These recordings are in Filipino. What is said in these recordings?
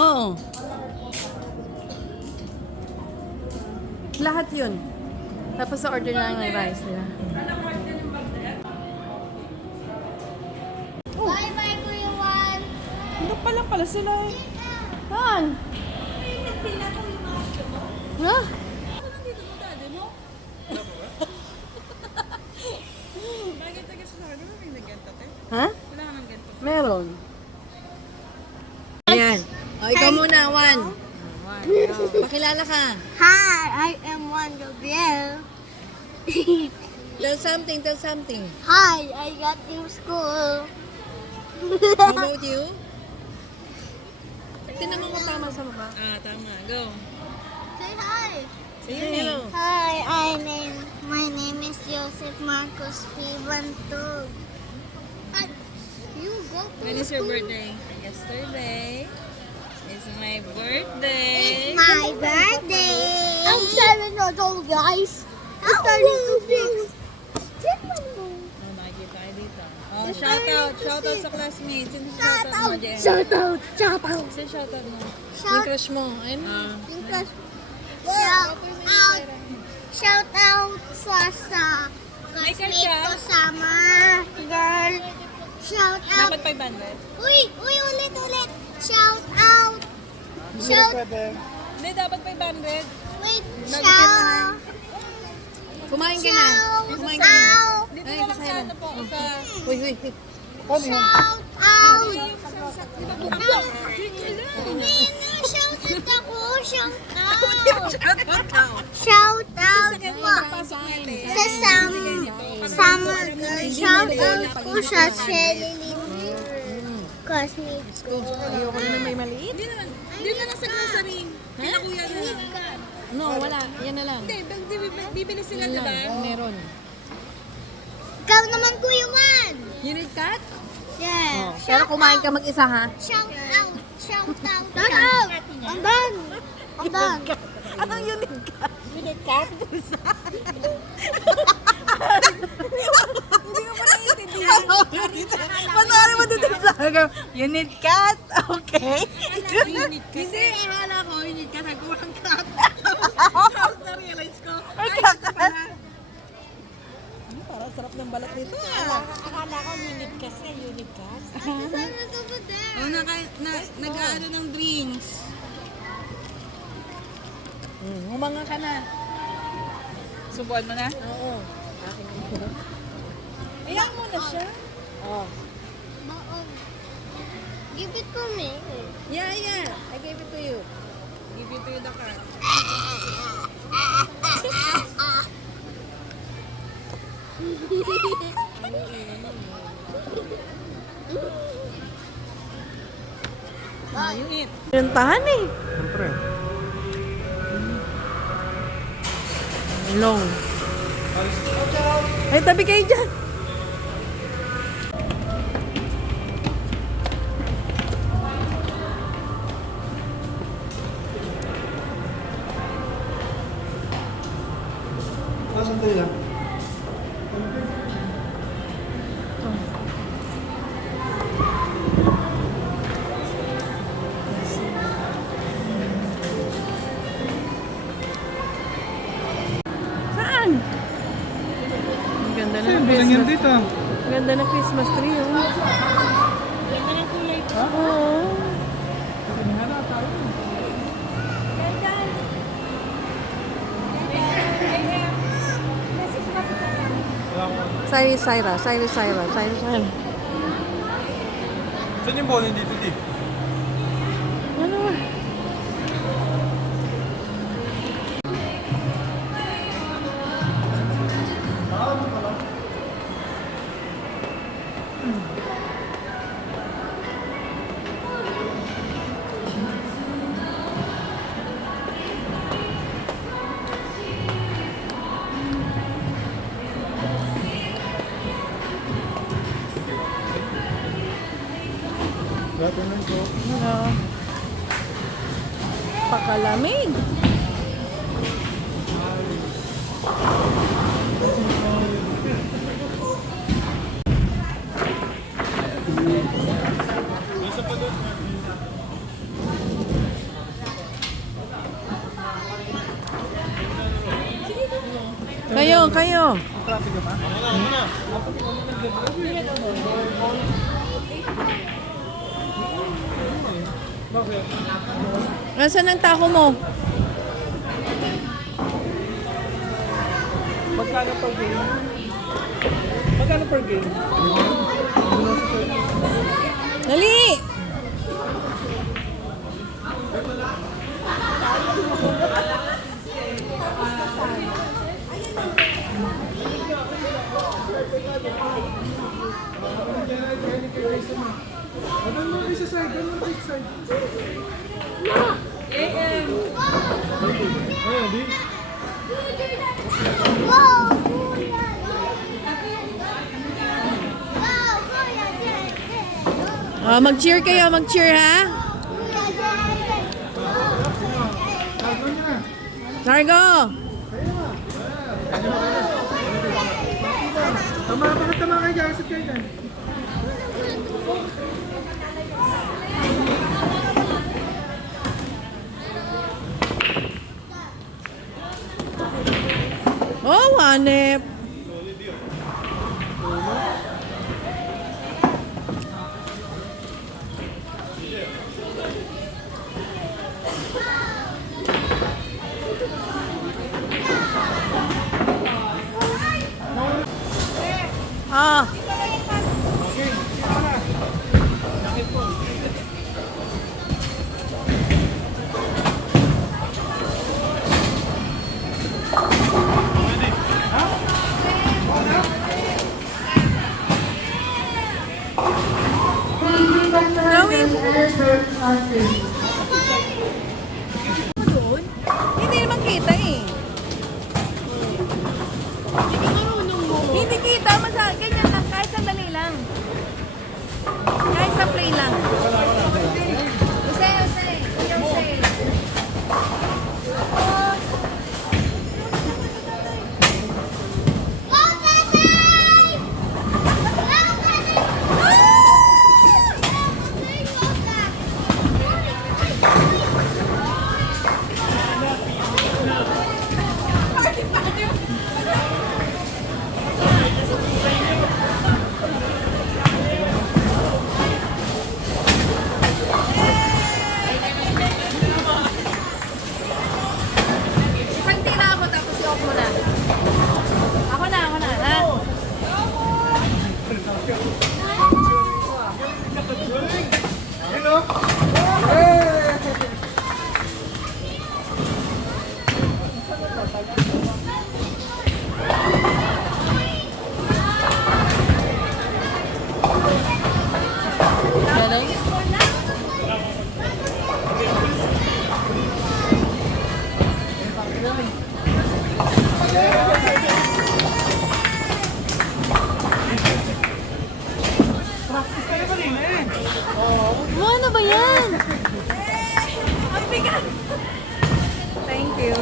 Oo. Lahat yun. Tapos sa order na lang ng rice nila. Bye-bye, Kuya Juan. Ano pala sila eh. Saan? Ha? Ha? Meron. Ayan. O, ikaw muna, Juan. Pakilala ka. Hi, I am Juan Gabriel. Tell something. Hi, I got new school. How about you? Tingnan mo kung tama sa mukha. Tama. Go. Say hi. Say hello. Hi, my name is Joseph Marcos P. Bantog. You go to When is your school. birthday? Yesterday. It's my birthday. It's my birthday. I'm 7 years old, guys. I'm turning to 6. Oh, nakikita kayo dito. Oh, shout out sa classmates. Sino shout out mo, Jen? Shout out. Shout out. Sino shout out mo? Yung crush mo. Ayun. Shout out sa Michael classmate ka? ko, Summer Girl. Shout out. Dapat 500? Uy, ulit. Shout out. Shout. Hindi, dapat 500. Wait, Nag-tip shout. Kumain ka na. Kumain ka na. Shout. Dito Ay, na lang kasaya sa na. ano po. Sa... Uy. Shout out. Shout out ako. Shout out. Shout out po. Pasok natin. Sa Summer Girl. Shout out po sa Shelly Lynn. Classmates ko. Ayoko na may maliit. Dito na lang sa grocery. Kaya kuya na lang. No, wala. Yan na lang. Hindi, bibili sila, Yan di ba? lang. Meron. Ikaw naman, Kuya Juan. You need cut? Yeah. Pero kumain ka mag-isa ha? Shout out. Shout out. Shout out. I'm done. Anong unique cut? Unique cat? Hindi ko pa naiintindihan. Panoorin mo dito sa vlog. You need cut? Okay. Hindi, akala ko you need cut. Nagkulang cut. Na-realize ko. Ay, cut pala. Parang sarap ng balat nito ah. Akala ko unit kasi, unit gas. What's over there? Oh, nag-aano ng drinks. Humanga ka na. Subuan mo na? Oo. Ayan mo na siya. Oh. Baon. Give it to me. Yeah. I gave it to you. Give it to you the card. You eat. Pinuntahan eh. Siyempre. Long. Ay, tabi kayo dyan. Sandali lang. Saan? Ang ganda na ng Bilang yan Christmas. dito. Ang ganda ng Christmas tree, oh. Ganda ng kulay. Oo. Cyrus. Saan yung bowling dito, di? Ano ba? Dati na ito. Ano? Pakalamig. Nasa pa doon. kayo. Traffic ka pa? Bakit? Nasaan ang tako mo? Magkano per game? Magkano per game? Dali! Ano mo isa side? Ano mo isa side? Ayun, di? Wow, kuya. Wow, kuya, Oh, mag-cheer kayo, mag-cheer ha? Tawag niya na. Sargo! Tama, bakit tama kayo dyan? Sit kayo dyan. Oh, hanep. Ah, Okay, sige na. Nakit po. doon? Hindi naman kita eh. Hindi kita, ganyan lang, kahit sandali lang. Kahit sa play lang. Jose. Isang tira ako tapos i-off mo na. Ako na, ha? Hello? Hey! Practice tayo kanina eh. Ano ba yan? Ang bigat. Thank you.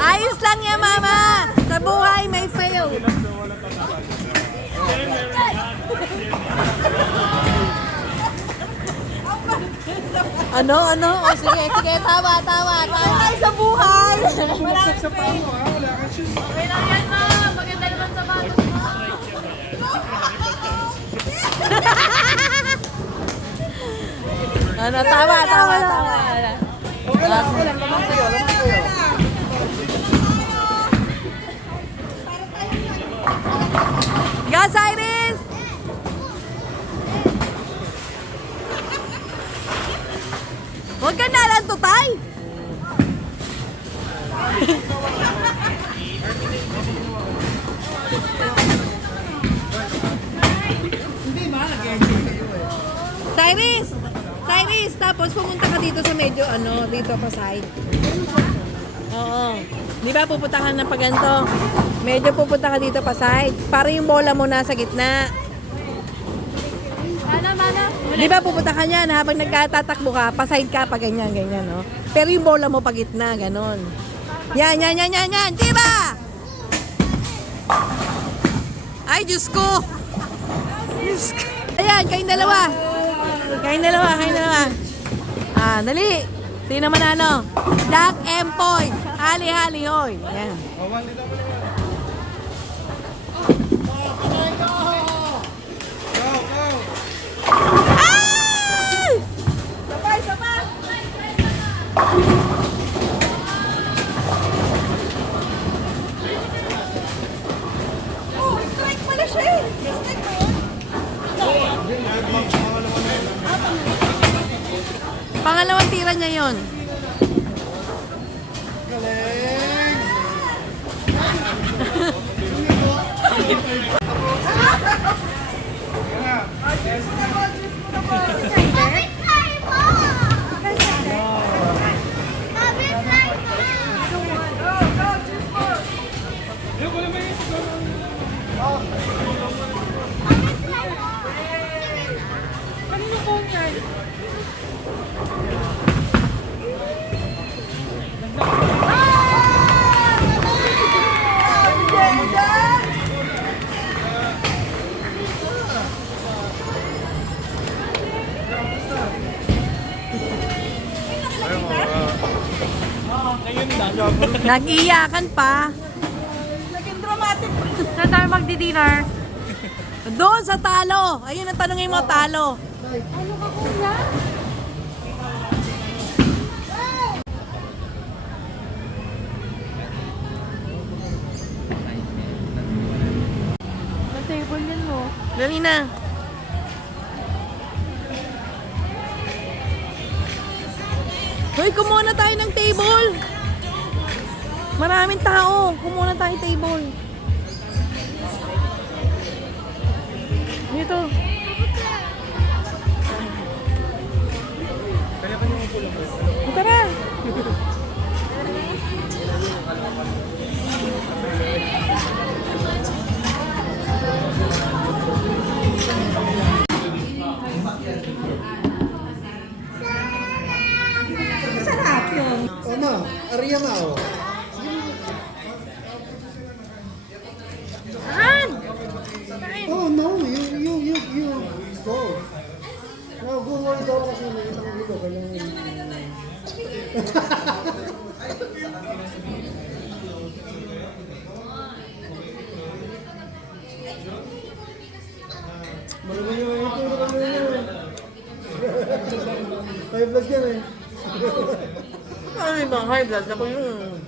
Ayos lang yan, Mama. Sa buhay may fail. Ano? O sige, tawa. Ay, sa buhay. Bumagsak sa paa mo ha, wala kang shoes. Okay lang yan, Ma. Maganda naman sa batos mo. Ano, tawa. Okay lang, lamang kayo. Gas, Iris! Huwag ka na lang tutay! Tyrese, tapos pumunta ka dito sa medyo, dito pa side. Oo. Di ba pupuntahan na pa ganito? Medyo pupunta ka dito pa side. Para yung bola mo nasa gitna. Mana. Di ba pupunta ka niyan habang nagkatatakbo ka, pa side ka, pa ganyan, no? Pero yung bola mo pa gitna, ganon. Yan. Di ba? Ay, Diyos ko! Ayan, kayong dalawa. Kayong dalawa. Ah, dali. Sino manalo? Jack and Poy. Hali, hoy. Ayan. Ay! Sabay. Oh, strike pala siya eh. Strike mo yun. Pangalawang tira niya yun. Bakit tayo mo? Bakit tayo Kanino phone yan? Nag-iyakan pa. Naging dramatic. Saan tayo magdi-dinner? Doon sa talo. Ayun ang tanongin mo, talo. Ano ka kuya? Ang table yan mo. Dali na. Hoy, kumuha na tayo ng table. Maraming tao. Kumuha na tayo table. Dito. Tara. Oma, Arya na oh. Oh no, you go. No, go worry daw kasi nakita ko dito. Kailangan. Marami yung ito. High blood yan eh. Ano yung mga high blood? Ako yun.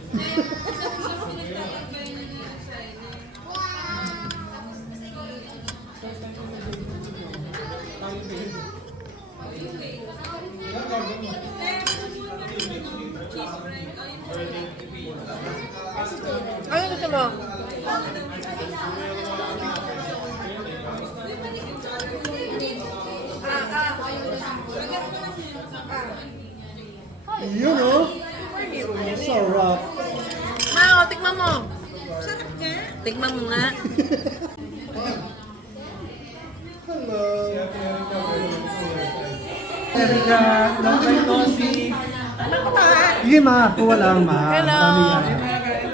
Ano gusto mo? Yun oh. Sarap. Mao, tikman mo. Tikman mo nga. Hello. Erika, long time no see. Sige ma, kuha lang ma. Hello. Dami yan.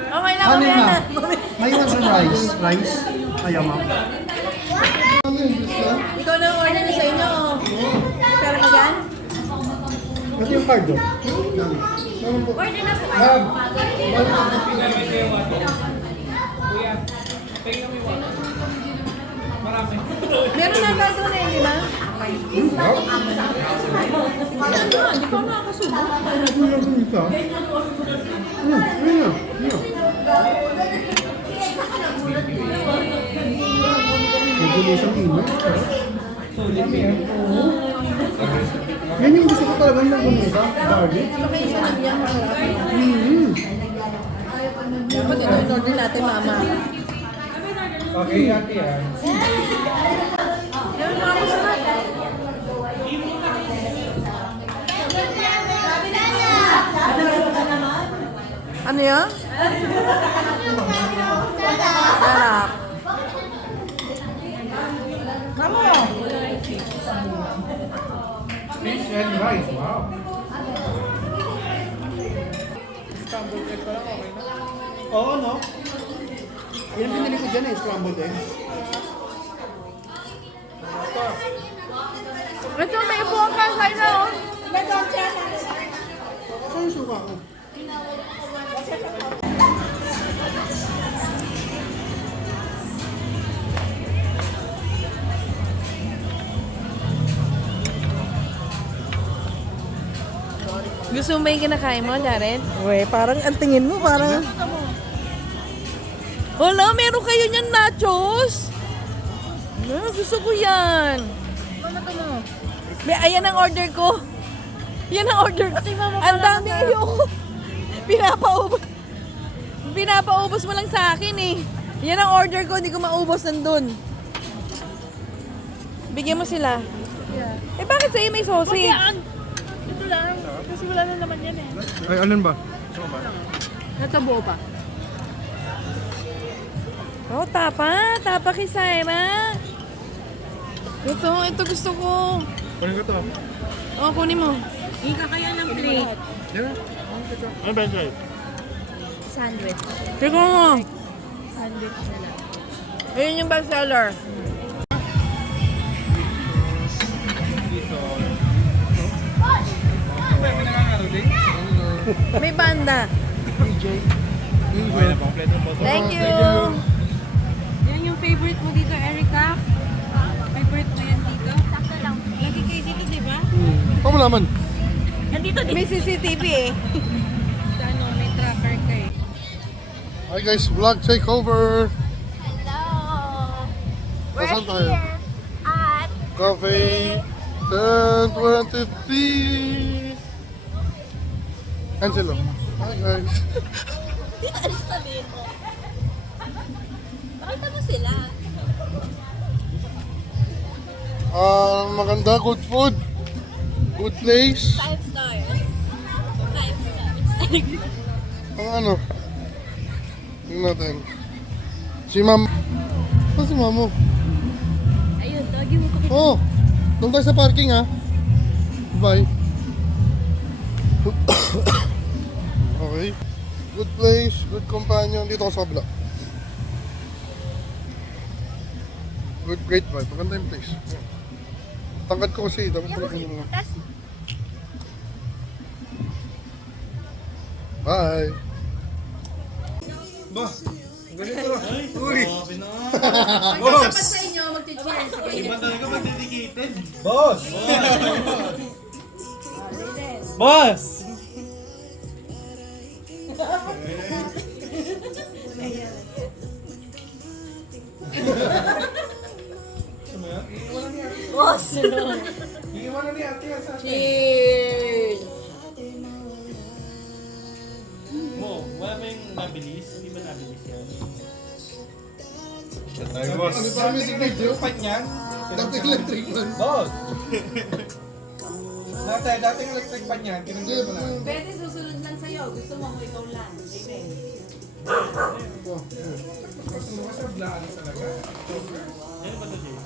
Okay lang, Ano okay ma? na. May iwan sa rice. Rice? Ayaw ma. Ano yung gusto? Ikaw na order na sa inyo. Pero na yan? Ito yung card oh. Order na po. Meron na ba doon eh, di ba? Hindi pa nakakasubo. Ano yung isa? Ano? Nagulis ang ino. Yan yung gusto ko talaga ng gumisa. Garlic. Dapat ito in-order natin, mama. Okay, ate yan. Meron na ako sa Ano yan? Sarap. Fish and rice, wow. Oo, no? Yan binili ko dyan eh, scrambled eggs. Saan yung suka ko? Gusto mo ba yung kinakain mo, Jared? Uy, parang ang tingin mo, parang... Wala, meron kayo niyan nachos. Gusto ko yan. Ayan ang order ko. Yan ang order ko. Ang dami ayoko. Pinapaubos. Pinapaubos mo lang sa akin eh. Yan ang order ko, hindi ko maubos nandun. Bigyan mo sila. Eh bakit sa'yo may sausage? Ito lang. Kasi wala na naman yan eh. Ay, alin ba? Nasa buo pa. Oh, tapa. Tapa kay Saira. Ito gusto ko. Kunin ko to. Oh, kunin mo. Ika kaya ng plate. Yan. Ano ba yung Sandwich. Teka mo. Sandwich na lang. Ayun yung bestseller. May banda. Thank you. Yan yung favorite mo dito, Erica? Favorite mo yan dito? Sakto lang. Lagi kayo dito, di ba? Paano mo naman? Nandito May CCTV eh. Ano, may tracker kayo. Hi guys, vlog takeover. Hello. Nasaan tayo? At Coffee 10:23. Cancelo. Hi guys. Pakita mo sila. Maganda, good food. Good place. 5 stars. 5 stars. Ang ano? Tingnan natin. Si ma'am. Saan si ma'am mo? Ayun, doggy mo ko. Oh, doon tayo sa parking ha. Bye. Okay. Good place, good companion. Dito ako sa kabila. Good, great vibe. Maganda yung place. Tangkad ko kasi. Dapat pala ko lang. Bye. Ba, ganito lang. Uy. Dapat sa inyo, mag-cheers. Boss! Boss! Boss! Iiwan na ni ate yan sa atin. Cheers! Mo, wala ba yung nabilis? Hindi ba nabilis yan? Ay, boss. Ano ba may signature? Pat niyan? Dating electric man. Boss! Dating electric pan yan, kinunod mo lang. Pwede susunod lang sa'yo. Gusto mo ikaw lang. Amen. Mas mablaan talaga. Yan ba ito, Jay?